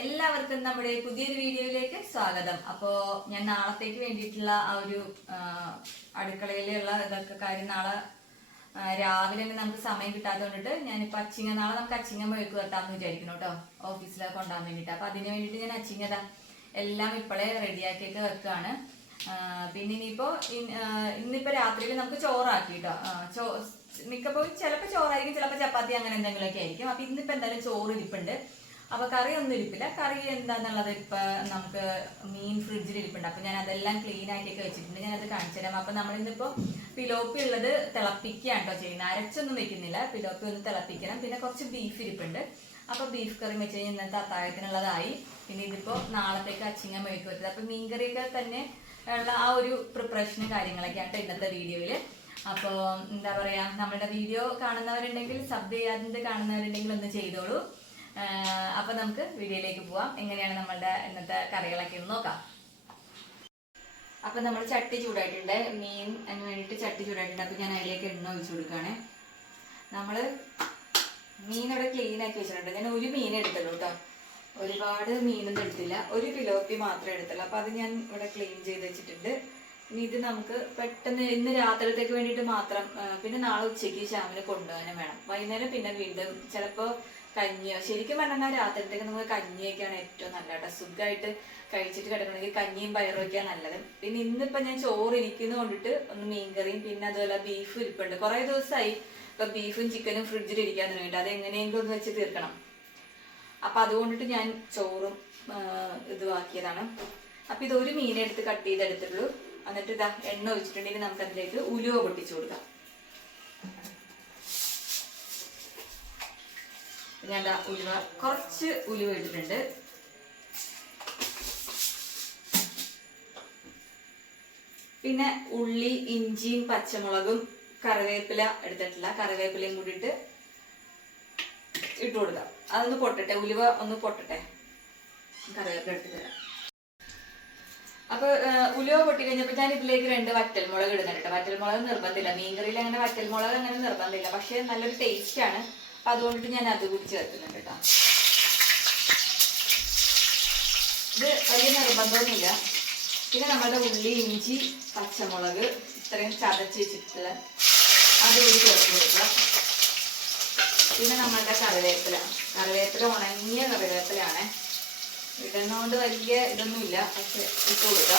എല്ലാവർക്കും നമ്മുടെ പുതിയൊരു വീഡിയോയിലേക്ക് സ്വാഗതം. അപ്പോ ഞാൻ നാളത്തേക്ക് വേണ്ടിയിട്ടുള്ള ആ ഒരു അടുക്കളയിലുള്ള ഇതൊക്കെ കാര്യം നാളെ രാവിലെ തന്നെ നമുക്ക് സമയം കിട്ടാത്തത് കൊണ്ടിട്ട് ഞാനിപ്പോ അച്ചിങ്ങ നാളെ നമുക്ക് അച്ചിങ്ങ മെഴുക്ക് കെട്ടാന്ന് വിചാരിക്കുന്നു കേട്ടോ. ഓഫീസിലൊക്കെ കൊണ്ടാൻ വേണ്ടിയിട്ട് അപ്പൊ അതിന് വേണ്ടിയിട്ട് ഞാൻ അച്ചിങ്ങത എല്ലാം ഇപ്പോഴേ റെഡിയാക്കിയൊക്കെ വെക്കുകയാണ് പിന്നെ ഇനിയിപ്പോ ഇന്നിപ്പോ രാത്രിയിൽ നമുക്ക് ചോറാക്കി കേട്ടോ ചോ മിക്കപ്പോഴും ചിലപ്പോൾ ചോറായിരിക്കും ചിലപ്പോ ചപ്പാത്തി അങ്ങനെ എന്തെങ്കിലുമൊക്കെ ആയിരിക്കും. അപ്പൊ ഇന്നിപ്പോ എന്തായാലും ചോറ് ഇരിപ്പുണ്ട്. അപ്പൊ കറി ഒന്നും ഇരിപ്പില്ല. കറി എന്താന്നുള്ളത് ഇപ്പൊ നമുക്ക് മീൻ ഫ്രിഡ്ജിൽ ഇരിപ്പുണ്ട്. അപ്പൊ ഞാൻ അതെല്ലാം ക്ലീൻ ആക്കിയൊക്കെ വെച്ചിട്ടുണ്ട്. ഞാൻ അത് കാണിച്ചു തരാം. അപ്പൊ നമ്മളിന്നിപ്പോ പിലോപ്പി ഉള്ളത് തിളപ്പിക്കുകയാണ് കേട്ടോ ചെയ്യുന്നത്. അരച്ചൊന്നും വെക്കുന്നില്ല. പിലോപ്പി ഒന്ന് തിളപ്പിക്കണം. പിന്നെ കുറച്ച് ബീഫ് ഇരിപ്പുണ്ട്. അപ്പൊ ബീഫ് കറി വെച്ച് കഴിഞ്ഞാൽ ഇന്നത്തെ അത്താഴത്തിനുള്ളതായി. പിന്നെ ഇതിപ്പോ നാളത്തേക്ക് അച്ചിങ്ങ മെഴുക്ക് വെച്ചത്. അപ്പൊ മീൻകറിയൊക്കെ തന്നെ ഉള്ള ആ ഒരു പ്രിപ്പറേഷനും കാര്യങ്ങളൊക്കെ ആട്ടോ ഇന്നത്തെ വീഡിയോയിൽ. അപ്പോൾ എന്താ പറയാ നമ്മുടെ വീഡിയോ കാണുന്നവരുണ്ടെങ്കിൽ സബ് ചെയ്യാതെ കാണുന്നവരുണ്ടെങ്കിൽ ഒന്ന് ചെയ്തോളൂ. അപ്പൊ നമുക്ക് വീഡിയോയിലേക്ക് പോവാം. എങ്ങനെയാണ് നമ്മളുടെ ഇന്നത്തെ കറികളൊക്കെ ഒന്ന് നോക്കാം. അപ്പൊ നമ്മൾ ചട്ടി ചൂടായിട്ടുണ്ട്. മീൻ അതിന് വേണ്ടിയിട്ട് ചട്ടി ചൂടായിട്ടുണ്ട്. അപ്പൊ ഞാൻ അതിലേക്ക് എണ്ണ ഒഴിച്ചു കൊടുക്കുകയാണ്. നമ്മൾ മീൻ ഇവിടെ ക്ലീൻ ആക്കി വെച്ചിട്ടുണ്ട്. ഞാൻ ഒരു മീൻ എടുത്തുള്ളൂ കേട്ടോ ഒരുപാട് മീനൊന്നും എടുത്തില്ല. ഒരു പിലോപ്പി മാത്രമേ എടുത്തുള്ളൂ. അപ്പൊ അത് ഞാൻ ഇവിടെ ക്ലീൻ ചെയ്ത് വെച്ചിട്ടുണ്ട്. ഇനി ഇത് നമുക്ക് പെട്ടെന്ന് ഇന്ന് രാത്രിത്തേക്ക് വേണ്ടിയിട്ട് മാത്രം പിന്നെ നാളെ ഉച്ചയ്ക്ക് ശ്യാമിന് കൊണ്ടുപോകാനും വേണം. വൈകുന്നേരം പിന്നെ വീണ്ടും. ചിലപ്പോ കഞ്ഞിയോ? ശരിക്കും പറഞ്ഞാൽ രാത്രിത്തേക്ക് നമുക്ക് കഞ്ഞിയൊക്കെയാണ് ഏറ്റവും നല്ല കേട്ടോ. സുഖമായിട്ട് കഴിച്ചിട്ട് കിടക്കണമെങ്കിൽ കഞ്ഞിയും പയറും ഒക്കെയാണ് നല്ലത്. പിന്നെ ഇന്നിപ്പോ ഞാൻ ചോറ് ഇരിക്കുന്ന കൊണ്ടിട്ട് ഒന്ന് മീൻകറിയും പിന്നെ അതുപോലെ ബീഫ് ഇരിപ്പുണ്ട്. കുറെ ദിവസമായി ഇപ്പൊ ബീഫും ചിക്കനും ഫ്രിഡ്ജിൽ ഇരിക്കാൻ തുടങ്ങിയിട്ട്. അത് എങ്ങനെയെങ്കിലും ഒന്ന് വെച്ച് തീർക്കണം. അപ്പൊ അതുകൊണ്ടിട്ട് ഞാൻ ചോറും ആ, ഇതും ആക്കിയതാണ് അപ്പൊ ഇത് ഒരു മീൻ എടുത്ത് കട്ട് ചെയ്തെടുത്തുള്ളൂ എന്നിട്ട് ഇതാ എണ്ണ ഒഴിച്ചിട്ടുണ്ടെങ്കിൽ നമുക്ക് അതിലേക്ക് ഉലുവ പൊട്ടിച്ചു കൊടുക്കാം. ഞാൻ ഉലുവ കുറച്ച് ഉലുവ ഇട്ടിട്ടുണ്ട്. പിന്നെ ഉള്ളി ഇഞ്ചിയും പച്ചമുളകും കറിവേപ്പില എടുത്തിട്ടില്ല. കറിവേപ്പിലയും കൂടിയിട്ട് ഇട്ട് കൊടുക്കാം. അതൊന്ന് പൊട്ടട്ടെ. ഉലുവ ഒന്ന് പൊട്ടട്ടെ. കറിവേപ്പില എടുത്തിട്ട് തരാം അപ്പൊ ഉലുവ പൊട്ടി കഴിഞ്ഞപ്പോ ഞാൻ ഇതിലേക്ക് രണ്ട് വറ്റൽമുളക് ഇടുന്നുണ്ട് വറ്റൽമുളക് നിർബന്ധമില്ല. മീൻകറിയിൽ അങ്ങനെ വറ്റൽമുളക് അങ്ങനെ നിർബന്ധമില്ല. പക്ഷെ നല്ലൊരു ടേസ്റ്റ് ആണ്. അതുകൊണ്ടിട്ട് ഞാൻ അത് കൂടി ചേർക്കുന്നുണ്ട് കേട്ടോ. ഇത് വലിയ നിർബന്ധമൊന്നുമില്ല. പിന്നെ നമ്മുടെ ഉള്ളി ഇഞ്ചി പച്ചമുളക് ഇത്രയും ചതച്ച് വെച്ചിട്ടുള്ള അത് കൂടി ചേർത്ത് കൊടുക്കുക. പിന്നെ നമ്മളുടെ കറിവേപ്പില. കറിവേപ്പില ഉണങ്ങിയ കറിവേപ്പിലാണ് ഇടുന്നതുകൊണ്ട് വലിയ ഇതൊന്നുമില്ല. പക്ഷെ ഇട്ട് കൊടുക്കുക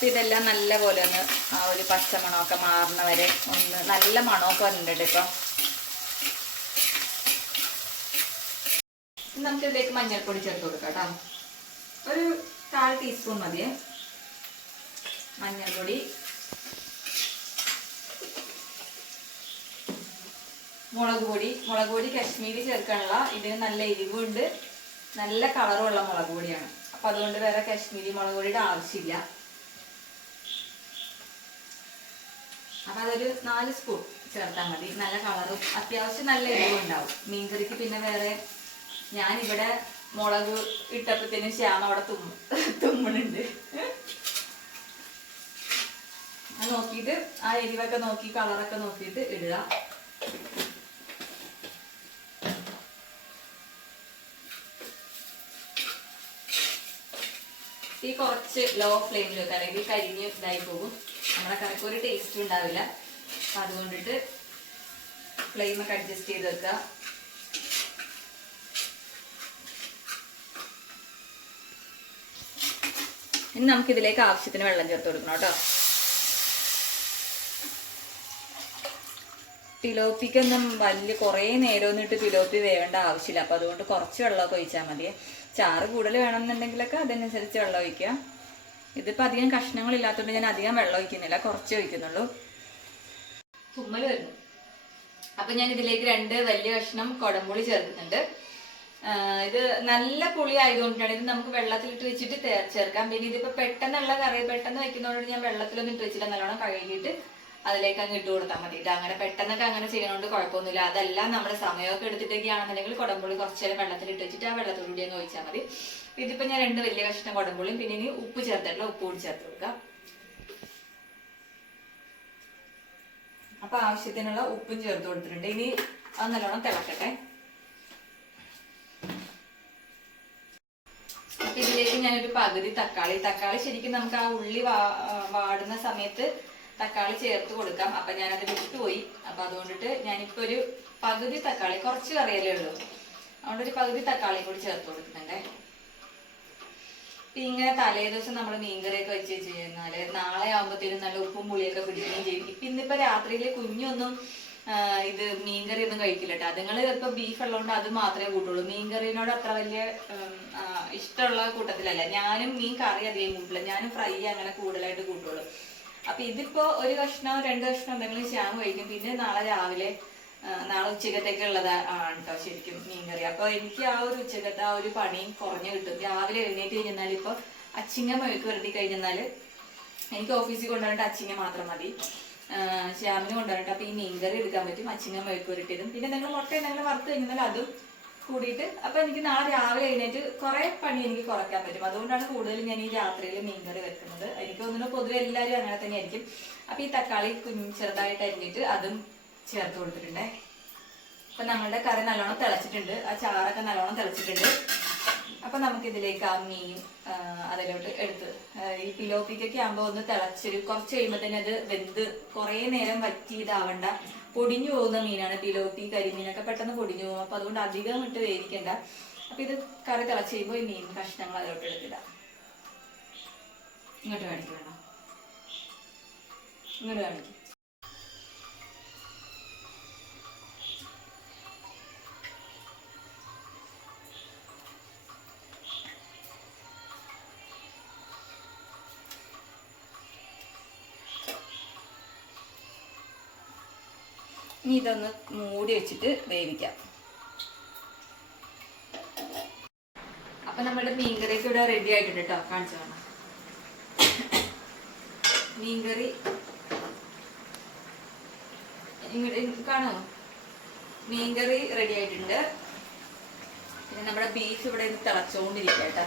അപ്പൊ ഇതെല്ലാം നല്ല പോലെ ഒന്ന് ആ ഒരു പച്ചമണമൊക്കെ മാറുന്ന വരെ ഒന്ന് നല്ല മണമൊക്കെ വന്നിട്ടുണ്ട് ഇപ്പൊ. നമുക്ക് ഇതിലേക്ക് മഞ്ഞൾപ്പൊടി ചേർത്ത് കൊടുക്കാം ഒരു കാൽ ടീസ്പൂൺ മതിയേ. മഞ്ഞൾപ്പൊടി. മുളക് പൊടി. മുളക് പൊടി കശ്മീരി ചേർക്കാനുള്ള ഇതിന് നല്ല എരിവുണ്ട്. നല്ല കളറുള്ള മുളക് പൊടിയാണ്. അപ്പൊ അതുകൊണ്ട് വേറെ കശ്മീരി മുളക് പൊടിയുടെ ആവശ്യമില്ല. അപ്പൊ അതൊരു നാല് സ്പൂൺ ചേർത്താൽ മതി. നല്ല കളറും അത്യാവശ്യം നല്ല എരിവും ഉണ്ടാവും. മീൻകറിക്ക് പിന്നെ വേറെ ഞാൻ ഇവിടെ മുളക് ഇട്ടപ്പത്തിന് ശ്യാമ അവിടെ തുമ്മ തുമ്മണുണ്ട്. അത് നോക്കിയിട്ട് ആ എരിവൊക്കെ നോക്കി കളറൊക്കെ നോക്കിയിട്ട് ഇടുക. തീ കുറച്ച് ലോ ഫ്ലെയിമിൽ വെക്കുക അല്ലെങ്കിൽ കരിഞ്ഞ് ഇതായി പോകും. നമ്മുടെ കറിക്ക് ഒരു ടേസ്റ്റ് ഉണ്ടാവില്ല. അപ്പൊ അതുകൊണ്ടിട്ട് ഫ്ലെയിമൊക്കെ അഡ്ജസ്റ്റ് ചെയ്ത് വെക്കുക. ഇനി നമുക്ക് ഇതിലേക്ക് ആവശ്യത്തിന് വെള്ളം ചേർത്ത് കൊടുക്കണം കേട്ടോ. തിലോപ്പിക്കൊന്നും വലിയ കുറേ നേരമൊന്നും ഇട്ട് തിലോപ്പി വേവേണ്ട ആവശ്യമില്ല. അപ്പൊ അതുകൊണ്ട് കുറച്ച് വെള്ളമൊക്കെ ഒഴിച്ചാൽ മതി. ചാറ് കൂടുതൽ വേണമെന്നുണ്ടെങ്കിലൊക്കെ അതനുസരിച്ച് വെള്ളം ഒഴിക്കുക. ഇതിപ്പോ അധികം കഷ്ണങ്ങളില്ലാത്തതുകൊണ്ട് ഞാൻ അധികം വെള്ളം ഒഴിക്കുന്നില്ല. കുറച്ച് ഒഴിക്കുന്നുള്ളൂ. തുമ്മൽ വരുന്നു. അപ്പൊ ഞാൻ ഇതിലേക്ക് രണ്ട് വലിയ കഷ്ണം കുടംപുളി ചേർക്കുന്നുണ്ട്. ഇത് നല്ല പുളി ആയതുകൊണ്ടാണ് ഇത് നമുക്ക് വെള്ളത്തിലിട്ട് വെച്ചിട്ട് ചേർക്കാം. പിന്നെ ഇതിപ്പോ പെട്ടെന്നുള്ള കറി പെട്ടെന്ന് വെക്കുന്നതുകൊണ്ട് ഞാൻ വെള്ളത്തിലൊന്നും ഇട്ട് വെച്ചിട്ട് നല്ലോണം കഴുകിയിട്ട് അതിലേക്ക് അങ്ങ് ഇട്ട് കൊടുത്താൽ മതി. അങ്ങനെ പെട്ടെന്നൊക്കെ അങ്ങനെ ചെയ്യണോണ്ട് കുഴപ്പമൊന്നുമില്ല. അതല്ല നമ്മുടെ സമയമൊക്കെ എടുത്തിട്ടൊക്കെയാണെന്നുണ്ടെങ്കിൽ കുടംപുളി കുറച്ചേരം വെള്ളത്തിൽ ഇട്ട് വെച്ചിട്ട് ആ വെള്ളത്തോടുകൂടി അങ്ങ് ഒഴിച്ചാൽ മതി. ഇതിപ്പോ ഞാൻ രണ്ട് വലിയ കഷ്ണം കുടമ്പുള്ളിയും പിന്നെ ഇനി ഉപ്പ് ചേർത്തിട്ടുള്ള ഉപ്പ് കൂടി ചേർത്ത് കൊടുക്കാം. അപ്പൊ ആവശ്യത്തിനുള്ള ഉപ്പും ചേർത്ത് കൊടുത്തിട്ടുണ്ട്. ഇനി അത് നല്ലോണം തിളക്കട്ടെ. ഇതിലേക്ക് ഞാനൊരു പകുതി തക്കാളി തക്കാളി ശരിക്കും നമുക്ക് ആ ഉള്ളി വാടുന്ന സമയത്ത് തക്കാളി ചേർത്ത് കൊടുക്കാം. അപ്പൊ ഞാനത് വിട്ടുപോയി. അപ്പൊ അതുകൊണ്ടിട്ട് ഞാനിപ്പോ ഒരു പകുതി തക്കാളി കുറച്ച് കറിയല്ലേ ഉള്ളൂ. അതുകൊണ്ട് ഒരു പകുതി തക്കാളി കൂടി ചേർത്ത് കൊടുക്കുന്നുണ്ടേ. ഇങ്ങനെ തലേ ദിവസം നമ്മൾ മീൻകറിയൊക്കെ വെച്ച് വെച്ച് കഴിഞ്ഞാൽ നാളെ ആകുമ്പോഴത്തേനും നല്ല ഉപ്പും പുളിയൊക്കെ പിടിക്കുകയും ചെയ്യും. ഇപ്പൊ ഇന്നിപ്പോ രാത്രിയിൽ കുഞ്ഞൊന്നും ഇത് മീൻകറി ഒന്നും കഴിക്കില്ല കേട്ടോ അതുങ്ങൾ ഇപ്പൊ ബീഫ് ഉള്ളതുകൊണ്ട് അത് മാത്രമേ കൂട്ടുള്ളൂ. മീൻകറിനോട് അത്ര വലിയ ഇഷ്ടമുള്ള കൂട്ടത്തിലല്ല. ഞാനും മീൻ കറി അധികം കൂട്ടില്ല. ഞാനും ഫ്രൈ അങ്ങനെ കൂടുതലായിട്ട് കൂട്ടുള്ളൂ. അപ്പൊ ഇതിപ്പോ ഒരു കഷ്ണം രണ്ട് കഷ്ണം എന്തെങ്കിലും ശ്യാം കഴിക്കും. പിന്നെ നാളെ രാവിലെ നാളെ ഉച്ചക്കത്തേക്ക് ഉള്ളത് ആണ് കേട്ടോ ശരിക്കും മീൻകറി അപ്പൊ എനിക്ക് ആ ഒരു ഉച്ചക്കത്തെ ആ ഒരു പണിയും കുറഞ്ഞു കിട്ടും. രാവിലെ എഴുന്നേറ്റ് കഴിഞ്ഞാൽ ഇപ്പൊ അച്ചിങ്ങ മെഴുക്ക് വരുത്തി കഴിഞ്ഞാൽ എനിക്ക് ഓഫീസിൽ കൊണ്ടുവരേണ്ട അച്ചിങ്ങ മാത്രം മതി. ശ്യാമിനെ കൊണ്ടുവന്നിട്ട് അപ്പൊ ഈ മീൻകറി എടുക്കാൻ പറ്റും അച്ചിങ്ങ മെഴുക്ക് വരട്ടിയതും പിന്നെ നിങ്ങൾ മുട്ട എന്തെങ്കിലും വറുത്ത് കഴിഞ്ഞാൽ അതും കൂടിയിട്ട് അപ്പൊ എനിക്ക് നാളെ രാവിലെ എഴുന്നേറ്റ് കുറെ പണി എനിക്ക് കുറയ്ക്കാൻ പറ്റും. അതുകൊണ്ടാണ് കൂടുതലും ഞാൻ ഈ രാത്രിയിൽ മീൻകറി വെക്കുന്നത്. എനിക്ക് തോന്നുന്നു പൊതുവെ എല്ലാവരും അങ്ങനെ തന്നെയായിരിക്കും. അപ്പൊ ഈ തക്കാളി കുഞ്ഞ് ചെറുതായിട്ട് അരിഞ്ഞിട്ട് അതും ചേർത്ത് കൊടുത്തിട്ടുണ്ട്. അപ്പൊ നമ്മളുടെ കറി നല്ലോണം തിളച്ചിട്ടുണ്ട്. ആ ചാറൊക്കെ നല്ലോണം തിളച്ചിട്ടുണ്ട്. അപ്പൊ നമുക്ക് ഇതിലേക്ക് ആ മീൻ അതിലോട്ട് എടുത്ത് ഈ പിലോപ്പിക്കൊക്കെ ആകുമ്പോ ഒന്ന് തിളച്ചൊരു കുറച്ച് കഴിയുമ്പോ തന്നെ അത് വെന്ത് കുറേ നേരം വറ്റി ഇതാവണ്ട. പൊടിഞ്ഞു പോകുന്ന മീനാണ് പിലോപ്പി കരിമീനൊക്കെ പെട്ടെന്ന് പൊടിഞ്ഞു പോകും. അപ്പൊ അതുകൊണ്ട് അധികം ഇട്ട് വേവിക്കണ്ട. അപ്പൊ ഇത് കറി തിളച്ച് കഴിയുമ്പോൾ ഈ മീൻ കഷ്ണങ്ങൾ അതിലോട്ട് എടുത്തിടാം. ഇങ്ങോട്ട് കാണിക്കണം ഇങ്ങോട്ട് കാണിക്കും. ഇനി ഇതൊന്ന് മൂടി വെച്ചിട്ട് വേവിക്കാം. അപ്പൊ നമ്മുടെ മീൻകറി ഇവിടെ റെഡി ആയിട്ടുണ്ട് കേട്ടോ കാണിച്ചു തരണം മീൻകറി കാണോ മീൻകറി റെഡി ആയിട്ടുണ്ട്. പിന്നെ നമ്മുടെ ബീഫ് ഇവിടെ ഇത് തിളച്ചുകൊണ്ടിരിക്കുക കേട്ടോ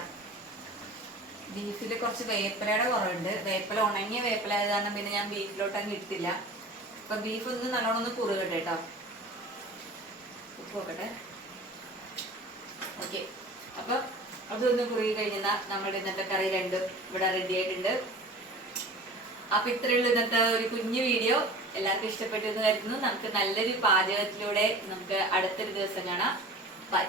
ബീഫിൽ കുറച്ച് വേപ്പിലയുടെ കുറവുണ്ട്. വേപ്പില ഉണങ്ങിയ വേപ്പില കാരണം പിന്നെ ഞാൻ ബീഫിലോട്ട് അങ്ങ് ഇട്ടില്ല അപ്പൊ ബീഫ് ഒന്ന് നല്ലോണം ഒന്ന് കുറുകട്ടെ കേട്ടോ ഉപ്പ് നോക്കട്ടെ ഓക്കെ അപ്പൊ അതൊന്ന് കുറുകി കഴിഞ്ഞാൽ നമ്മുടെ ഇന്നത്തെ കറി രണ്ടും ഇവിടെ റെഡി ആയിട്ടുണ്ട്. അപ്പൊ ഇത്രയുള്ള ഇന്നത്തെ ഒരു കുഞ്ഞു വീഡിയോ എല്ലാവർക്കും ഇഷ്ടപ്പെട്ടു എന്ന് കരുതുന്നു. നമുക്ക് നല്ലൊരു പാചകത്തിലൂടെ നമുക്ക് അടുത്തൊരു ദിവസം കാണാം. ബൈ